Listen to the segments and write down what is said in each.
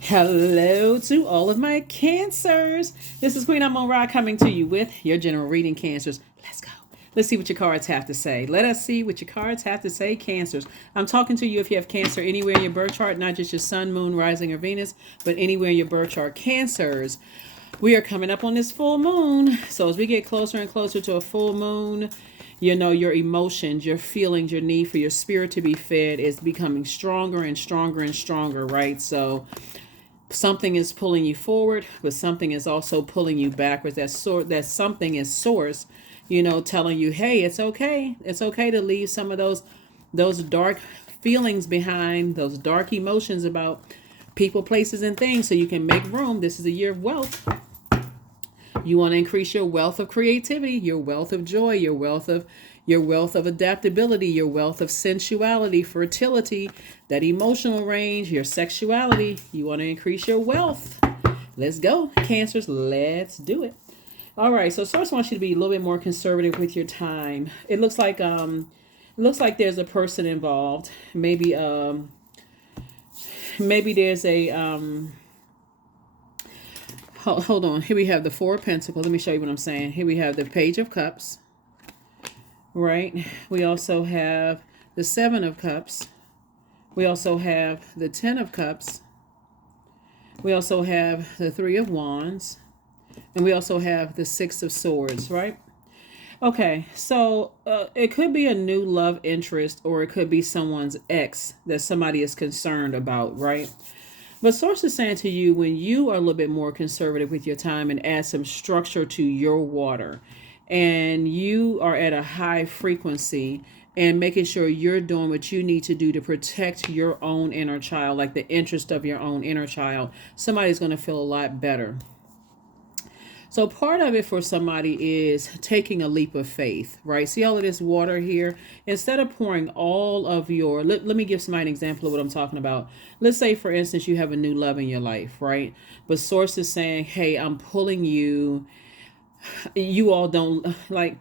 Hello to all of my cancers. This is Queen Amun Ra coming to you with your general reading, cancers. Let's go. Let's see what your cards have to say. Let us see what your cards have to say, cancers. I'm talking to you if you have cancer anywhere in your birth chart, not just your sun, moon, rising, or Venus, but anywhere in your birth chart, cancers. We are coming up on this full moon. So as we get closer and closer to a full moon, you know, your emotions, your feelings, your need for your spirit to be fed is becoming stronger and stronger and stronger, right? So something is pulling you forward, but something is also pulling you backwards. That something is source, you know, telling you, hey, it's okay. It's okay to leave some of those dark feelings behind, those dark emotions about people, places, and things, so you can make room. This is a year of wealth. You want to increase your wealth of creativity, your wealth of joy, your wealth of adaptability, your wealth of sensuality, fertility, that emotional range, your sexuality. You want to increase your wealth. Let's go, cancers. Let's do it. All right. So source wants you to be a little bit more conservative with your time. It looks like there's a person involved. Maybe there's a hold on. Here we have the Four of Pentacles. Let me show you what I'm saying. Here we have the Page of Cups. Right. We also have the Seven of Cups. We also have the Ten of Cups. We also have the Three of Wands. And we also have the Six of Swords, right? Okay, so it could be a new love interest, or it could be someone's ex that somebody is concerned about, right? But source is saying to you, when you are a little bit more conservative with your time and add some structure to your water, and you are at a high frequency and making sure you're doing what you need to do to protect your own inner child, like the interest of your own inner child, somebody's going to feel a lot better. So part of it for somebody is taking a leap of faith, right? See all of this water here? Instead of pouring all of your, let me give somebody an example of what I'm talking about. Let's say, for instance, you have a new love in your life, right? But source is saying, hey, I'm pulling you. You all don't like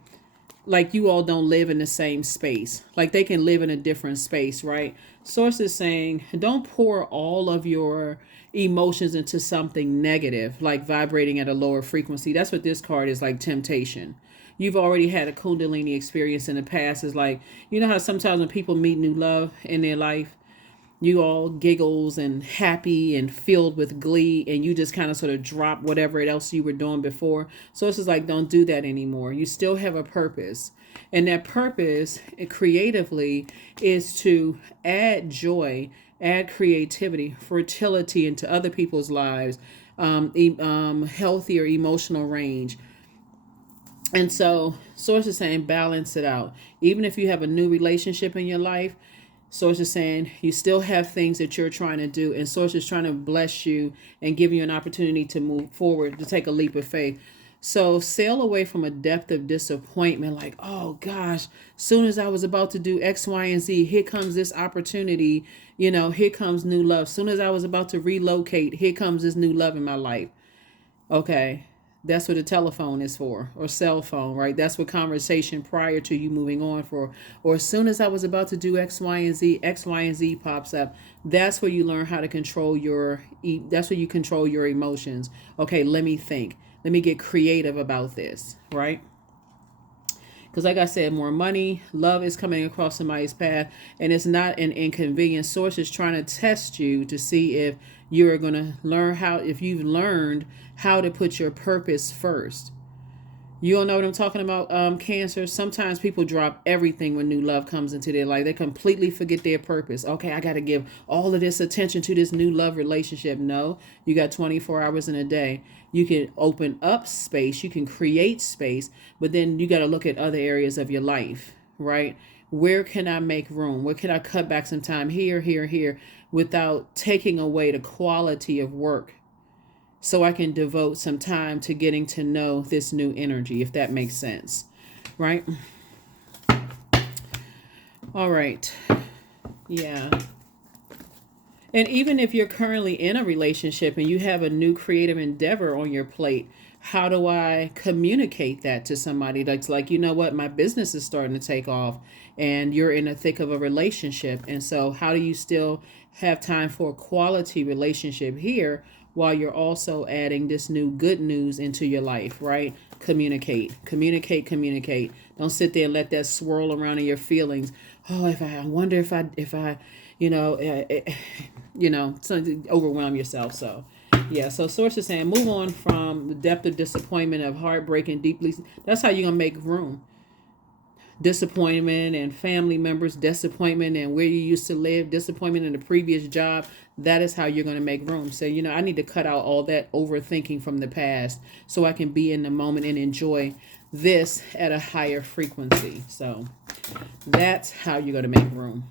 you all don't live in the same space. Like they can live in a different space, right? Source is saying, don't pour all of your emotions into something negative, like vibrating at a lower frequency. That's what this card is, like temptation. You've already had a Kundalini experience in the past. It's like, you know how sometimes when people meet new love in their life, you all giggles and happy and filled with glee, and you just kind of sort of drop whatever else you were doing before. So it's just like, don't do that anymore. You still have a purpose, and that purpose creatively is to add joy, add creativity, fertility into other people's lives, healthier emotional range. And so source is saying, balance it out. Even if you have a new relationship in your life, source is saying you still have things that you're trying to do, and source is trying to bless you and give you an opportunity to move forward, to take a leap of faith. So sail away from a depth of disappointment, like, oh gosh, soon as I was about to do X, Y, and Z, here comes this opportunity, you know, here comes new love. Soon as I was about to relocate, here comes this new love in my life. Okay. That's what a telephone is for, or cell phone, right? That's what conversation prior to you moving on for. Or as soon as I was about to do X, Y, and Z, X, Y, and Z pops up. That's where you learn how to control that's where you control your emotions. Okay, let me think. Let me get creative about this, right? Because like I said, more money, love is coming across somebody's path, and it's not an inconvenience. Source is trying to test you to see if you're going to learn if you've learned how to put your purpose first. You all know what I'm talking about, Cancer. Sometimes people drop everything when new love comes into their life. They completely forget their purpose. Okay, I got to give all of this attention to this new love relationship. No, you got 24 hours in a day. You can open up space. You can create space. But then you got to look at other areas of your life, right? Where can I make room? Where can I cut back some time here, without taking away the quality of work, so I can devote some time to getting to know this new energy, if that makes sense, right? All right. Yeah. And even if you're currently in a relationship and you have a new creative endeavor on your plate, how do I communicate that to somebody that's like, you know what, my business is starting to take off, and you're in the thick of a relationship. And so how do you still have time for a quality relationship here while you're also adding this new good news into your life, right? Communicate, communicate, communicate. Don't sit there and let that swirl around in your feelings. Oh, I wonder if I, something overwhelm yourself. So, yeah. So source is saying, move on from the depth of disappointment, of heartbreak, and deeply. That's how you're gonna make room. Disappointment and family members, disappointment and where you used to live, disappointment in the previous job. That is how you're going to make room. So, I need to cut out all that overthinking from the past so I can be in the moment and enjoy this at a higher frequency. So that's how you're going to make room.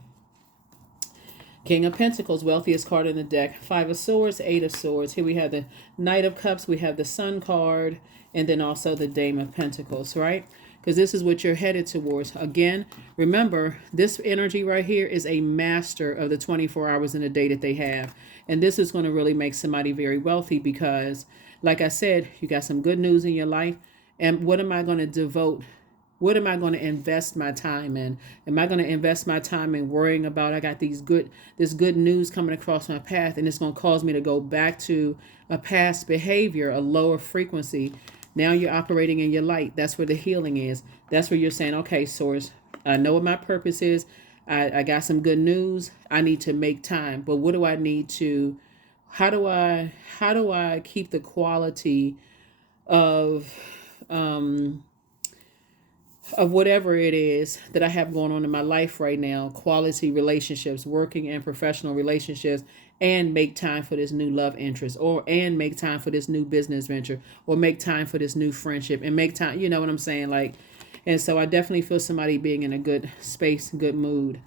King of Pentacles, wealthiest card in the deck. 5 of Swords, 8 of Swords. Here we have the Knight of Cups. We have the Sun card. And then also the Dame of Pentacles, right? Because this is what you're headed towards. Again, remember, this energy right here is a master of the 24 hours in a day that they have. And this is going to really make somebody very wealthy because, like I said, you got some good news in your life. And what am I going to devote? What am I going to invest my time in? Am I going to invest my time in worrying about I got this good news coming across my path and it's going to cause me to go back to a past behavior, a lower frequency? Now you're operating in your light. That's where the healing is. That's where you're saying, okay, source, I know what my purpose is. I got some good news. I need to make time. But what do I need to, how do I keep the quality of whatever it is that I have going on in my life right now, quality relationships, working and professional relationships, and make time for this new love interest, and make time for this new business venture, or make time for this new friendship, and make time, you know what I'm saying? Like, and so I definitely feel somebody being in a good space, good mood.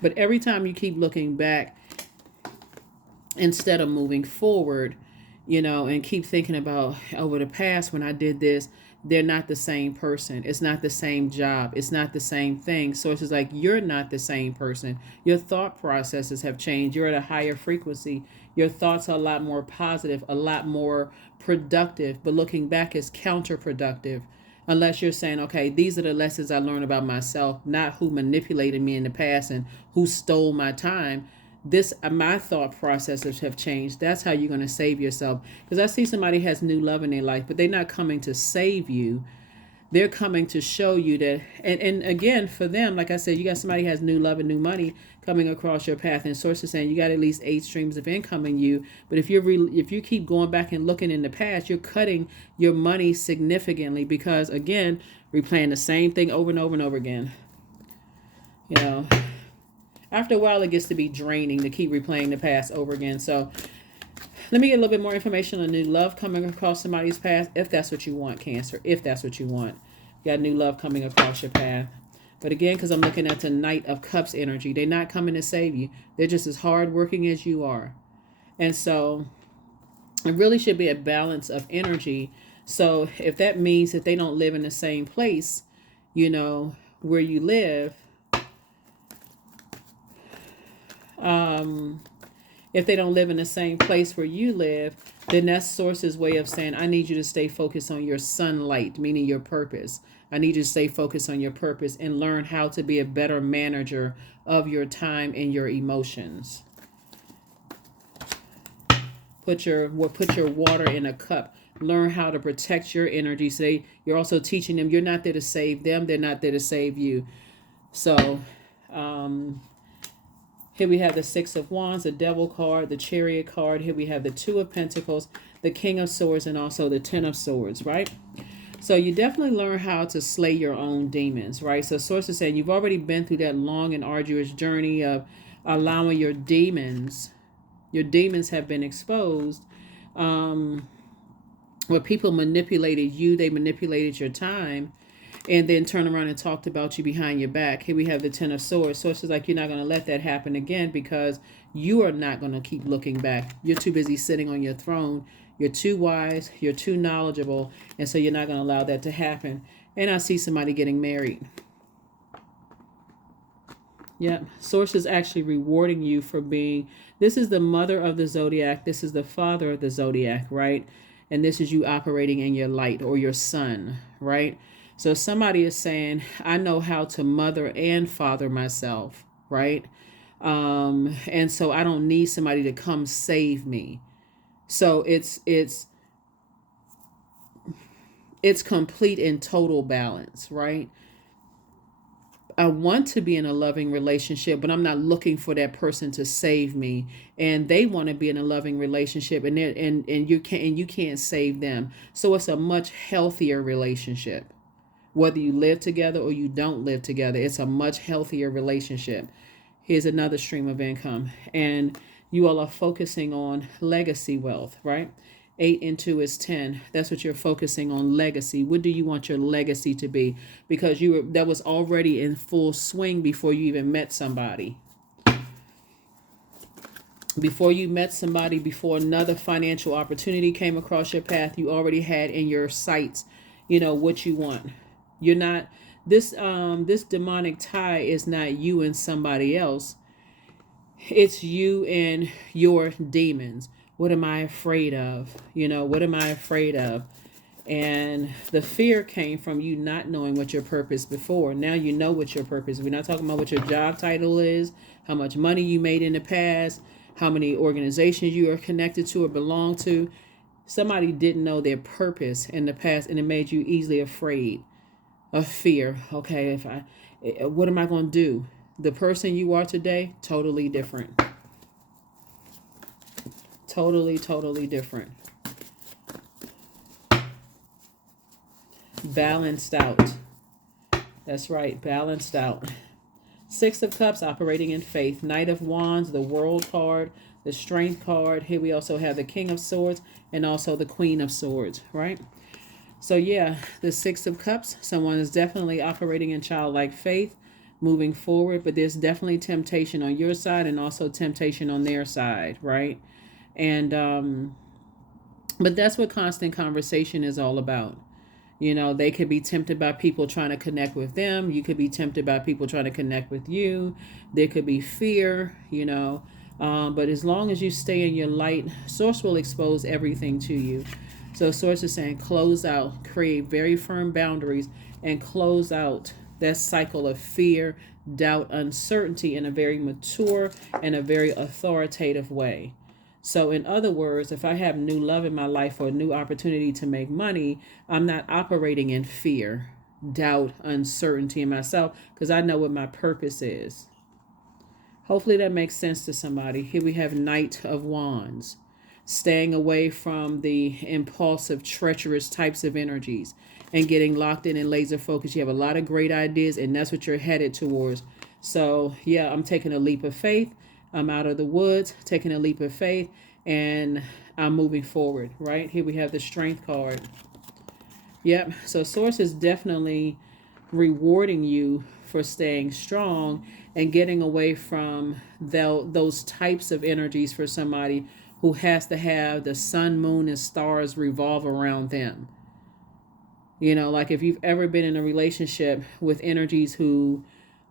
But every time you keep looking back instead of moving forward, and keep thinking about over the past when I did this, they're not the same person. It's not the same job. It's not the same thing. So it's just like, you're not the same person. Your thought processes have changed. You're at a higher frequency. Your thoughts are a lot more positive, a lot more productive. But looking back is counterproductive. Unless you're saying, okay, these are the lessons I learned about myself, not who manipulated me in the past and who stole my time. My thought processes have changed. That's how you're going to save yourself. Because I see somebody has new love in their life, but they're not coming to save you. They're coming to show you that. And again, for them, like I said, you got somebody who has new love and new money coming across your path. And source is saying you got at least 8 streams of income in you. But if you keep going back and looking in the past, you're cutting your money significantly because, again, replaying the same thing over and over and over again. After a while, it gets to be draining to keep replaying the past over again. So let me get a little bit more information on new love coming across somebody's path, if that's what you want, Cancer, if that's what you want. You got new love coming across your path. But again, because I'm looking at the Knight of Cups energy, they're not coming to save you. They're just as hardworking as you are. And so it really should be a balance of energy. So if that means that they don't live in the same place, where you live, if they don't live in the same place where you live, then that's source's way of saying, I need you to stay focused on your sunlight, meaning your purpose. I need you to stay focused on your purpose and learn how to be a better manager of your time and your emotions. Put your water in a cup. Learn how to protect your energy. So you're also teaching them you're not there to save them. They're not there to save you. So, here we have the 6 of Wands, the Devil card, the Chariot card. Here we have the 2 of Pentacles, the King of Swords, and also the 10 of Swords, right? So you definitely learn how to slay your own demons, right? So source is saying you've already been through that long and arduous journey of allowing your demons have been exposed. Where people manipulated you, they manipulated your time, and then turn around and talked about you behind your back. Here we have the 10 of Swords. So it's just like you're not going to let that happen again because you are not going to keep looking back. You're too busy sitting on your throne. You're too wise. You're too knowledgeable. And so you're not going to allow that to happen. And I see somebody getting married. Yep. Source is actually rewarding you for being... This is the mother of the Zodiac. This is the father of the Zodiac, right? And this is you operating in your light or your sun, right? So somebody is saying, I know how to mother and father myself, right? And so I don't need somebody to come save me. So it's complete and total balance, right? I want to be in a loving relationship, but I'm not looking for that person to save me. And they want to be in a loving relationship, and you can't save them. So it's a much healthier relationship. Whether you live together or you don't live together, it's a much healthier relationship. Here's another stream of income. And you all are focusing on legacy wealth, right? 8 and 2 is 10. That's what you're focusing on, legacy. What do you want your legacy to be? Because that was already in full swing before you even met somebody. Before you met somebody, before another financial opportunity came across your path, you already had in your sights, what you want. You're not this demonic tie is not you and somebody else. It's you and your demons. What am I afraid of? What am I afraid of? And the fear came from you not knowing what your purpose before. Now you know what your purpose. We're not talking about what your job title is, how much money you made in the past, how many organizations you are connected to or belong to. Somebody didn't know their purpose in the past, and it made you easily afraid of fear. Okay, what am I going to do? The person you are today, totally different. Totally different. Balanced out. That's right, balanced out. 6 of Cups, operating in faith. Knight of Wands, the World card, the Strength card. Here we also have the King of Swords and also the Queen of Swords, right? So yeah, the 6 of Cups, someone is definitely operating in childlike faith, moving forward, but there's definitely temptation on your side and also temptation on their side, right? And but that's what constant conversation is all about. They could be tempted by people trying to connect with them. You could be tempted by people trying to connect with you. There could be fear, but as long as you stay in your light, Source will expose everything to you. So Source is saying close out, create very firm boundaries, and close out that cycle of fear, doubt, uncertainty in a very mature and a very authoritative way. So in other words, if I have new love in my life or a new opportunity to make money, I'm not operating in fear, doubt, uncertainty in myself, because I know what my purpose is. Hopefully that makes sense to somebody. Here we have Knight of Wands. Staying away from the impulsive, treacherous types of energies and getting locked in and laser focused. You have a lot of great ideas, and that's what you're headed towards. So yeah, I'm taking a leap of faith. I'm out of the woods, taking a leap of faith, and I'm moving forward, right? Here we have the Strength card. Yep. So Source is definitely rewarding you for staying strong and getting away from those types of energies for somebody who has to have the sun, moon, and stars revolve around them. Like if you've ever been in a relationship with energies who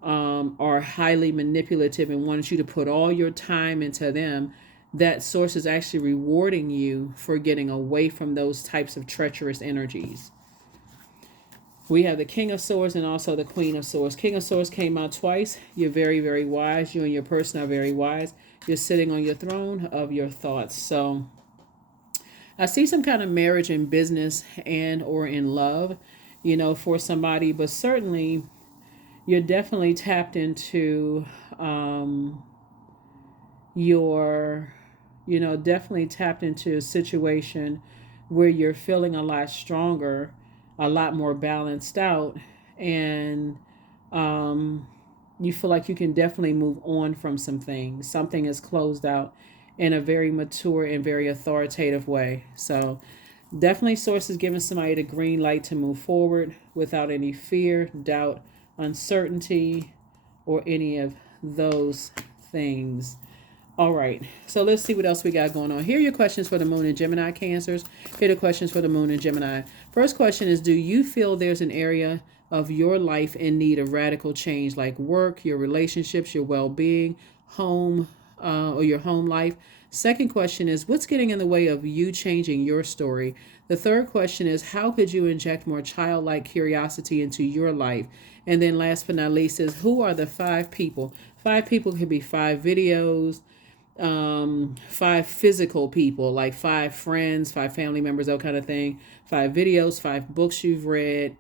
are highly manipulative and wants you to put all your time into them, that Source is actually rewarding you for getting away from those types of treacherous energies. We have the King of Swords and also the Queen of Swords. King of Swords came out twice. You're very, very wise. You and your person are very wise. You're sitting on your throne of your thoughts. So I see some kind of marriage in business and or in love, for somebody, but certainly you're definitely tapped into definitely tapped into a situation where you're feeling a lot stronger, a lot more balanced out, and you feel like you can definitely move on from some things. Something is closed out in a very mature and very authoritative way. So definitely Source is giving somebody the green light to move forward without any fear, doubt, uncertainty, or any of those things. All right, so let's see what else we got going on. Here are your questions for the Moon and Gemini Cancers. Here are the questions for the Moon and Gemini. First question is, do you feel there's an area of your life in need of radical change, like work, your relationships, your well-being, home, or your home life? Second question is, what's getting in the way of you changing your story? The third question is, how could you inject more childlike curiosity into your life? And then last but not least is, who are the 5 people? 5 people could be 5 videos, 5 physical people, like 5 friends, 5 family members, that kind of thing. 5 videos, 5 books you've read,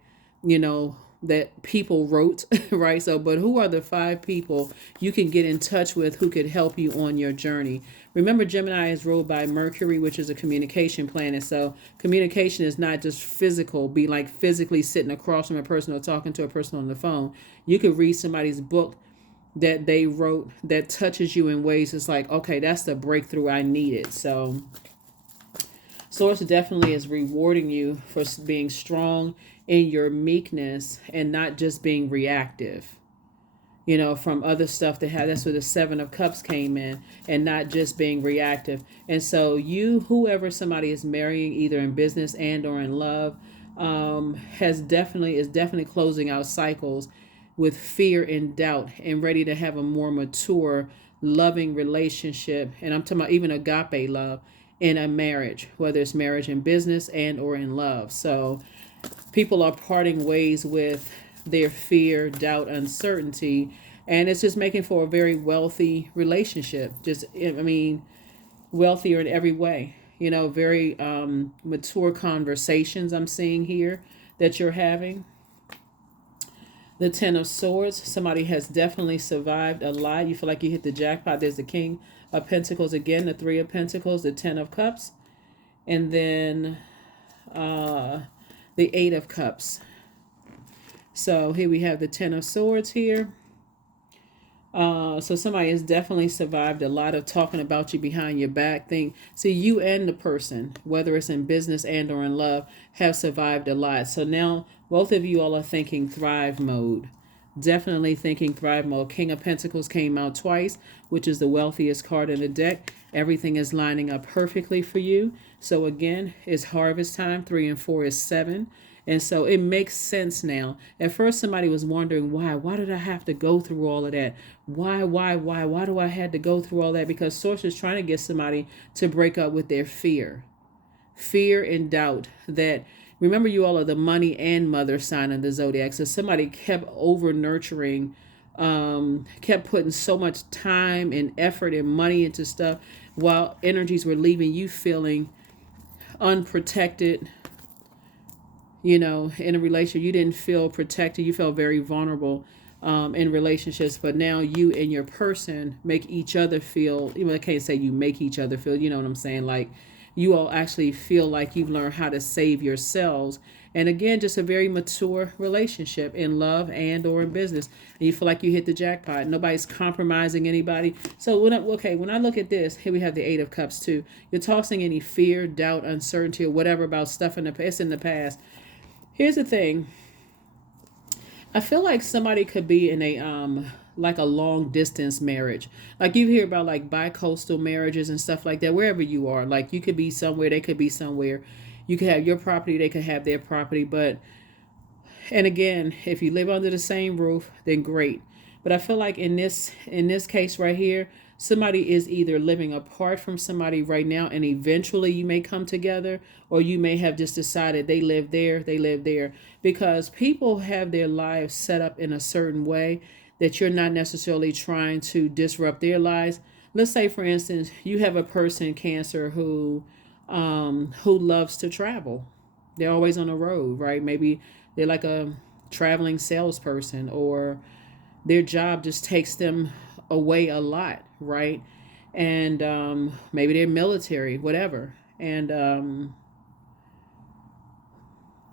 that people wrote, right? So, but who are the 5 people you can get in touch with who could help you on your journey? Remember, Gemini is ruled by Mercury, which is a communication planet. So communication is not just physical, be like physically sitting across from a person or talking to a person on the phone. You could read somebody's book that they wrote that touches you in ways it's like, okay, that's the breakthrough I needed. So Source definitely is rewarding you for being strong in your meekness and not just being reactive, from other stuff that's where the 7 of Cups came in, and not just being reactive. And so whoever somebody is marrying, either in business and or in love, is definitely closing out cycles with fear and doubt and ready to have a more mature, loving relationship. And I'm talking about even agape love in a marriage, whether it's marriage in business and or in love. So people are parting ways with their fear, doubt, uncertainty, and it's just making for a very wealthy relationship. Wealthier in every way. Very mature conversations I'm seeing here that you're having. The 10 of Swords, somebody has definitely survived a lot. You feel like you hit the jackpot. There's the King of Pentacles again, the 3 of Pentacles, the 10 of Cups, and then the 8 of Cups. So here we have the 10 of Swords here. So somebody has definitely survived a lot of talking about you behind your back thing. See, you and the person, whether it's in business and or in love, have survived a lot. So now both of you all are thinking thrive mode. Definitely thinking thrive mode. King of Pentacles came out twice, which is the wealthiest card in the deck. Everything is lining up perfectly for you. So again, it's harvest time. 3 and 4 is 7. And so it makes sense now. At first, somebody was wondering why. Why did I have to go through all of that? Why do I have to go through all that? Because Source is trying to get somebody to break up with their fear and doubt. That, remember, you all are the money and mother sign of the Zodiac. So somebody kept over nurturing, kept putting so much time and effort and money into stuff while energies were leaving you feeling unprotected. In a relationship, you didn't feel protected. You felt very vulnerable in relationships. But now you and your person make each other feel, I can't say you make each other feel, you know what I'm saying? Like, you all actually feel like you've learned how to save yourselves. And again, just a very mature relationship in love and or in business. And you feel like you hit the jackpot. Nobody's compromising anybody. So when I look at this, here we have the 8 of Cups too. You're tossing any fear, doubt, uncertainty, or whatever about stuff in the past. Here's the thing. I feel like somebody could be in a like a long distance marriage. Like you hear about like bi-coastal marriages and stuff like that, wherever you are. Like you could be somewhere, they could be somewhere. You could have your property, they could have their property. And again, if you live under the same roof, then great. But I feel like in this case right here, somebody is either living apart from somebody right now, and eventually you may come together, or you may have just decided they live there, because people have their lives set up in a certain way that you're not necessarily trying to disrupt their lives. Let's say, for instance, you have a person, Cancer, who loves to travel. They're always on the road, right? Maybe they're like a traveling salesperson, or their job just takes them away a lot, right? And maybe they're military, whatever. And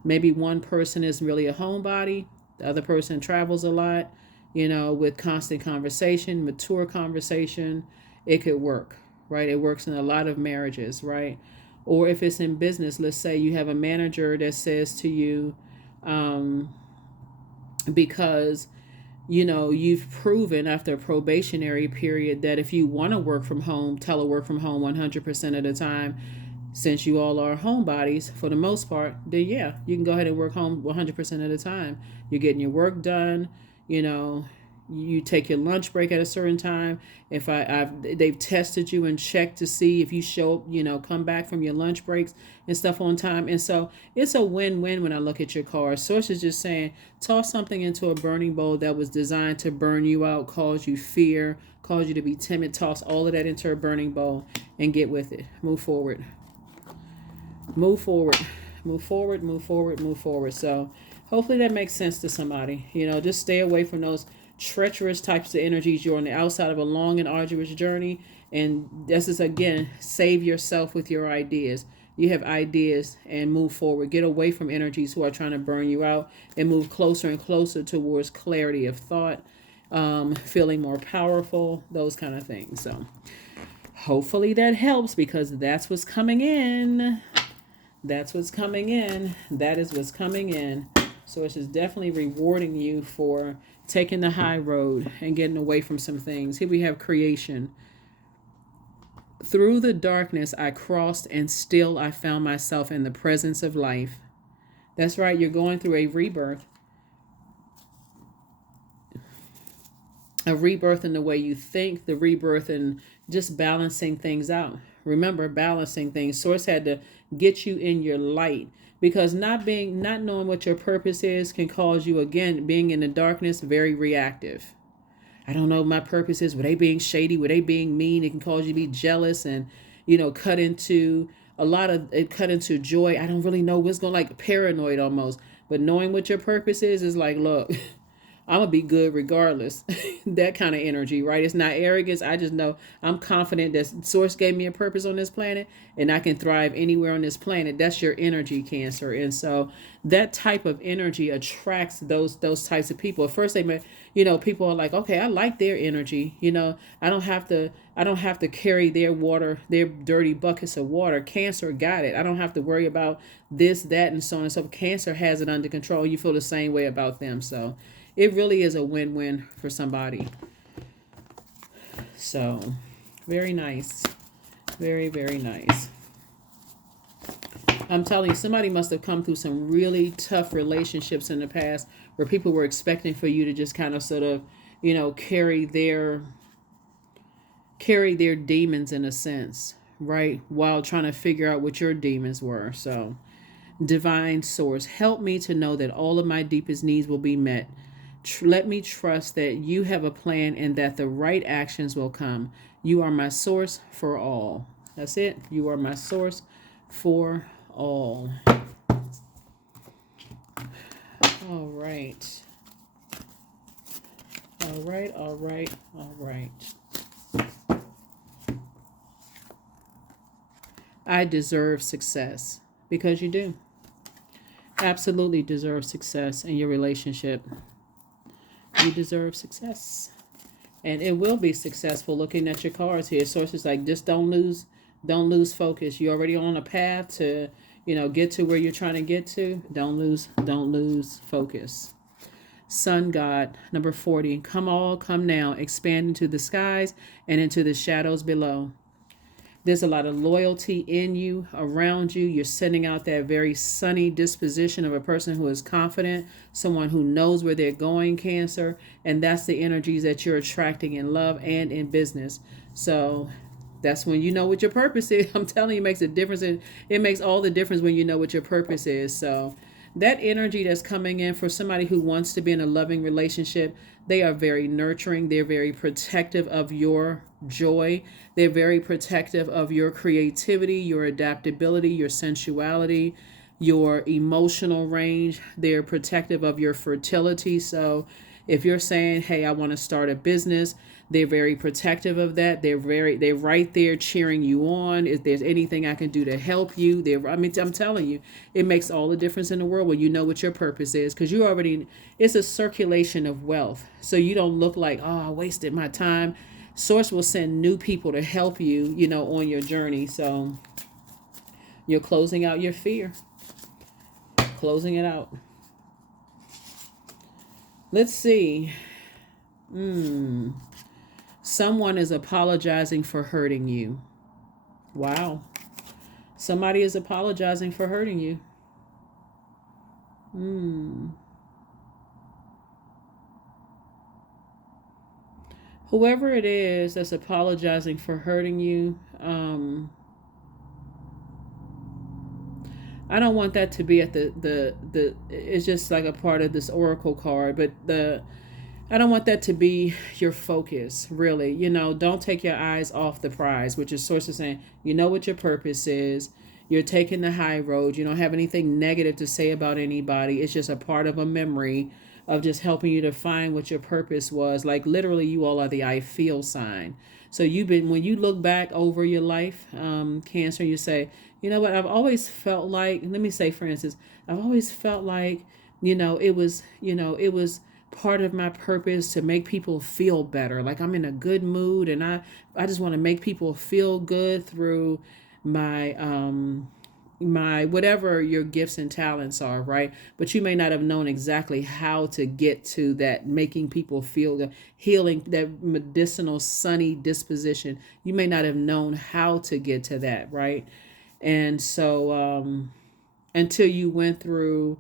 maybe one person is really a homebody, the other person travels a lot, with constant conversation, mature conversation. It could work, right? It works in a lot of marriages, right? Or if it's in business, let's say you have a manager that says to you, because you've proven after a probationary period that if you want to work from home, telework from home 100% of the time, since you all are homebodies for the most part, then yeah, you can go ahead and work home 100% of the time. You're getting your work done, you take your lunch break at a certain time. If they've tested you and checked to see if you show up, come back from your lunch breaks and stuff on time. And so it's a win-win when I look at your card. Source is just saying, toss something into a burning bowl that was designed to burn you out, cause you fear, cause you to be timid. Toss all of that into a burning bowl and get with it. Move forward. Move forward. Move forward, move forward, move forward. So hopefully that makes sense to somebody. Just stay away from those treacherous types of energies. You're on the outside of a long and arduous journey. And this is, again, save yourself with your ideas. You have ideas and move forward. Get away from energies who are trying to burn you out and move closer and closer towards clarity of thought, feeling more powerful, those kind of things. So hopefully that helps, because that's what's coming in. That's what's coming in. That is what's coming in. So it's just definitely rewarding you for taking the high road and getting away from some things. Here we have creation. Through the darkness I crossed, and still I found myself in the presence of life. That's right. You're going through a rebirth. A rebirth in the way you think, the rebirth in just balancing things out. Remember, balancing things. Source had to get you in your light, because not knowing what your purpose is can cause you, again, being in the darkness, very reactive. I don't know what my purpose is. Were they being shady? Were they being mean? It can cause you to be jealous and, cut into joy. I don't really know what's going, like paranoid almost. But knowing what your purpose is like, look, I'm going to be good regardless. That kind of energy, right? It's not arrogance. I just know I'm confident that Source gave me a purpose on this planet and I can thrive anywhere on this planet. That's your energy, Cancer. And so that type of energy attracts those types of people. At first they may, people are like, okay, I like their energy. I don't have to carry their water, their dirty buckets of water. Cancer got it. I don't have to worry about this, that, and so on and so forth. Cancer has it under control. You feel the same way about them. So it really is a win-win for somebody. So, very nice. Very, very nice. I'm telling you, somebody must have come through some really tough relationships in the past where people were expecting for you to just kind of sort of, carry their demons in a sense, right? While trying to figure out what your demons were. So, divine source, help me to know that all of my deepest needs will be met. Let me trust that you have a plan and that the right actions will come. You are my source for all. That's it. You are my source for all. All right. All right, all right, all right. I deserve success, because you do. Absolutely deserve success in your relationship. You deserve success. And it will be successful. Looking at your cards here, sources like, just don't lose focus. You're already on a path to, get to where you're trying to get to. Don't lose focus. Sun God, number 40. Come now, expand into the skies and into the shadows below. There's a lot of loyalty in you, around you. You're sending out that very sunny disposition of a person who is confident, someone who knows where they're going, Cancer. And that's the energies that you're attracting in love and in business. So that's when you know what your purpose is. I'm telling you, it makes a difference. It makes all the difference when you know what your purpose is. So that energy that's coming in for somebody who wants to be in a loving relationship, they are very nurturing. They're very protective of your joy. They're very protective of your creativity, your adaptability, your sensuality, your emotional range. They're protective of your fertility. So if you're saying, hey, I want to start a business, they're very protective of that. They're right there cheering you on. If there's anything I can do to help you, I'm telling you, it makes all the difference in the world when you know what your purpose is, because it's a circulation of wealth. So you don't look like, oh, I wasted my time. Source will send new people to help you, on your journey. So you're closing out your fear, closing it out. Let's see. Someone is apologizing for hurting you. Wow. Somebody is apologizing for hurting you. whoever it is that's apologizing for hurting you, I don't want that to be at the it's just like a part of this oracle card, but I don't want that to be your focus, really. Don't take your eyes off the prize, which is source of saying, you know what your purpose is. You're taking the high road. You don't have anything negative to say about anybody. It's just a part of a memory of just helping you to find what your purpose was. Like literally, you all are the I feel sign. So when you look back over your life, Cancer, you say, you know what, I've always felt like, let me say, for instance, I've always felt like, it was part of my purpose to make people feel better. Like I'm in a good mood and I just want to make people feel good through my whatever your gifts and talents are, right? But you may not have known exactly how to get to that, making people feel the healing, that medicinal sunny disposition. You may not have known how to get to that, right? And so until you went through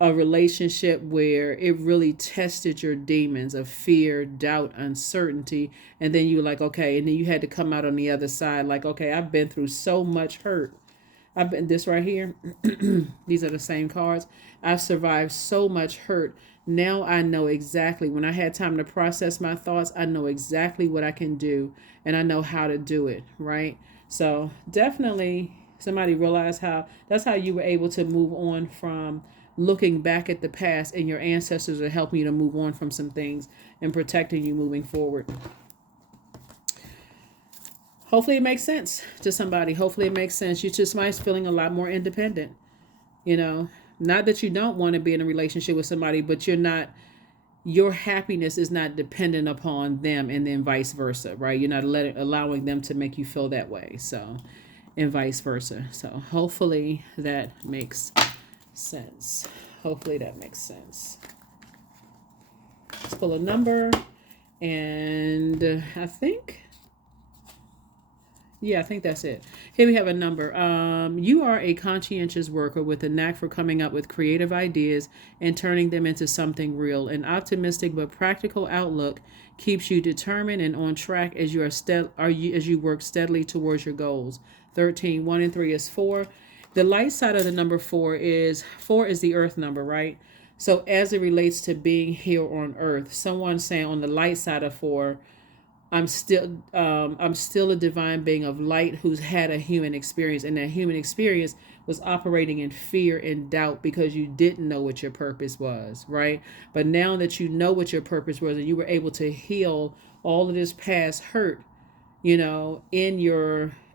a relationship where it really tested your demons of fear, doubt, uncertainty. And then you were like, okay. And then you had to come out on the other side like, okay, I've been through so much hurt. I've been this right here. These are the same cards. I've survived so much hurt. Now I know exactly, when I had time to process my thoughts, I know exactly what I can do and I know how to do it, right? So definitely somebody realized that's how you were able to move on from looking back at the past, and your ancestors are helping you to move on from some things and protecting you moving forward. Hopefully it makes sense to somebody. Hopefully it makes sense. You just might be feeling a lot more independent. Not that you don't want to be in a relationship with somebody, but your happiness is not dependent upon them, and then vice versa, right? You're not allowing them to make you feel that way. So, and vice versa. So hopefully that makes sense. Hopefully that makes sense. Let's pull a number, and I think that's it. Here we have a number. You are a conscientious worker with a knack for coming up with creative ideas and turning them into something real. An optimistic but practical outlook keeps you determined and on track as you work steadily towards your goals. 13, 1 and 3 is 4. The light side of the number 4 is the earth number, right? So as it relates to being here on earth, someone's saying on the light side of 4, I'm still a divine being of light who's had a human experience, and that human experience was operating in fear and doubt because you didn't know what your purpose was, right? But now that you know what your purpose was and you were able to heal all of this past hurt,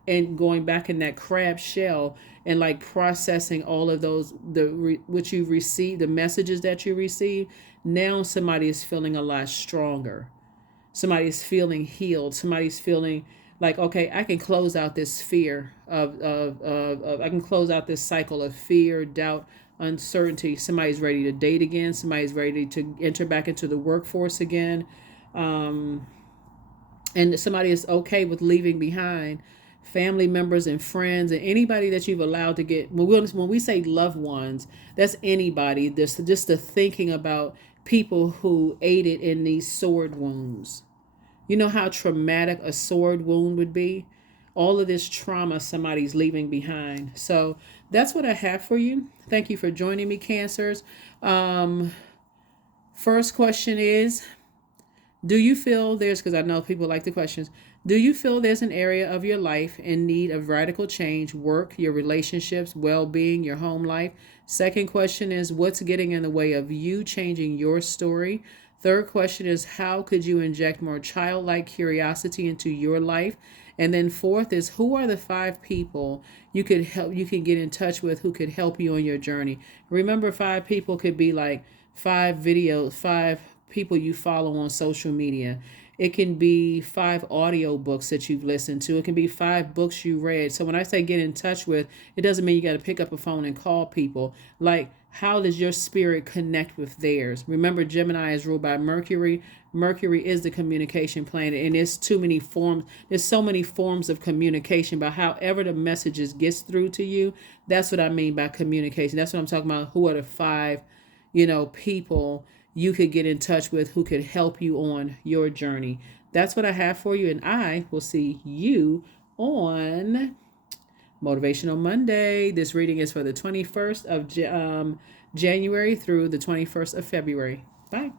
and going back in that crab shell and like processing all of those, what you received, the messages that you received, now somebody is feeling a lot stronger. Somebody's feeling healed. Somebody's feeling like, okay, I can close out this fear I can close out this cycle of fear, doubt, uncertainty. Somebody's ready to date again. Somebody's ready to enter back into the workforce again. And somebody is okay with leaving behind family members and friends and anybody that you've allowed to get. When we say loved ones, that's anybody. This just the thinking about people who aided in these sword wounds. You know how traumatic a sword wound would be? All of this trauma somebody's leaving behind. So that's what I have for you. Thank you for joining me, Cancers. First question is, do you feel because I know people like the questions, do you feel there's an area of your life in need of radical change, work, your relationships, well-being, your home life? Second question is, what's getting in the way of you changing your story? Third question is, how could you inject more childlike curiosity into your life? And then fourth is, who are the 5 people you can get in touch with who could help you on your journey? Remember, 5 people could be like 5 people you follow on social media. It can be 5 audio books that you've listened to. It can be 5 books you read. So when I say get in touch with, it doesn't mean you got to pick up a phone and call people. Like, how does your spirit connect with theirs? Remember, Gemini is ruled by Mercury. Mercury is the communication planet, and there's too many forms. There's so many forms of communication, but however the messages gets through to you, that's what I mean by communication. That's what I'm talking about. Who are the 5, people you could get in touch with, who could help you on your journey. That's what I have for you, and I will see you on Motivational Monday. This reading is for the 21st of January through the 21st of February. Bye.